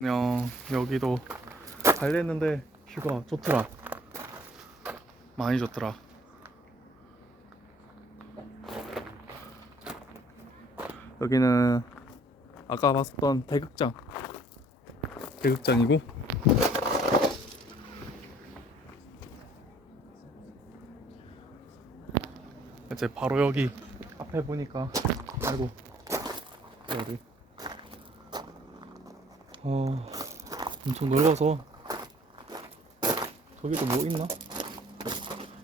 안녕 여기도 갈랬는데 뷰가 좋더라. 많이 좋더라. 여기는 아까 봤었던 대극장. 대극장이고. 이제 바로 여기 앞에 보니까 아이고 여기 어 엄청 넓어서. 저기도 뭐 있나?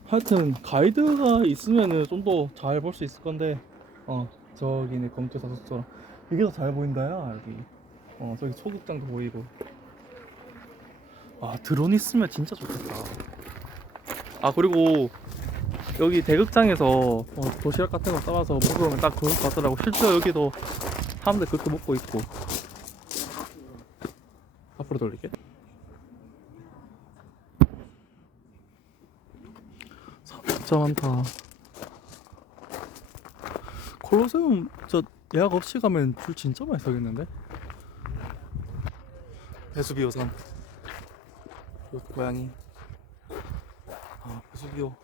하여튼 가이드가 있으면은 좀 더 잘 볼 수 있을 건데 어 저기네 검토 사석처럼. 이게 더 잘 보인다야 여기. 어 저기 소극장도 보이고. 아 드론 있으면 진짜 좋겠다. 아 그리고 여기 대극장에서 어, 도시락 같은 거 싸와서 먹으면 딱 좋을 것 같더라고. 실제로 여기도 사람들 그렇게 먹고 있고 앞으로 돌릴게. 사 진짜 많다. 콜로세움 저 예약 없이 가면 줄 진짜 많이 서겠는데? 베수비오산. 요 고양이. 아 베수비오.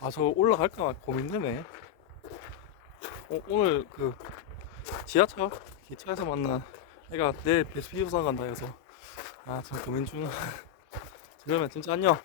아 저 올라갈까 고민되네. 어, 오늘 그 지하철 기차에서 만난 애가 내일 베스피우산 간다 해서 아참 고민 중. 그러면 진짜 안녕